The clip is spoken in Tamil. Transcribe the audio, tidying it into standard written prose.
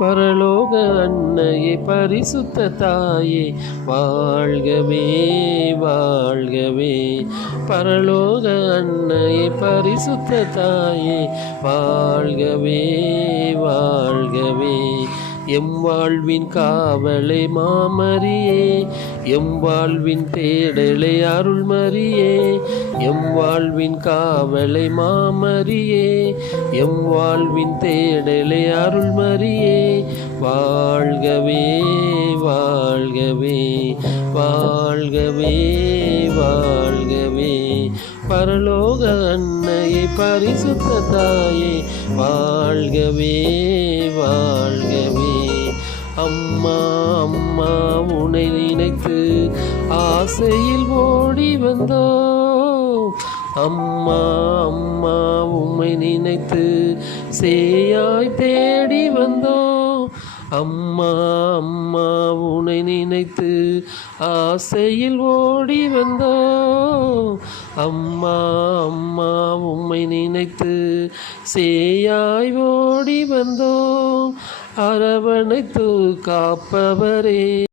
பரலோக அன்னையே பரிசுத்த தாயே வாழ்கவே வாழ்கவே. பரலோக அன்னையே பரிசுத்த தாயே வாழ்கவே வாழ்கவே. எம் வாழ்வின் காவலை மாமரியே, எம் வாழ்வின் தேடலை அருள்மரியே. எம் வாழ்வின் காவலை மாமரியே, எம் வாழ்வின் தேடலை அருள்மரியே. வாழ்கவே வாழ்கவே வாழ்கவே வாழ்கவே. பரலோக அன்னையே பரிசுத்த தாயே வாழ்கவே வாழ்கவே. அம்மா அம்மா உன்னை நினைத்து ஆசையில் ஓடி வந்தோம். அம்மா அம்மா உம்மை நினைத்து சேயாய் தேடி வந்தோம். அம்மா அம்மா உன்னை நினைத்து ஆசையில் ஓடி வந்தோம். அம்மா அம்மா உம்மை நினைத்து சேயாய் ஓடி வந்தோம். அரவணைத்து காப்பவரே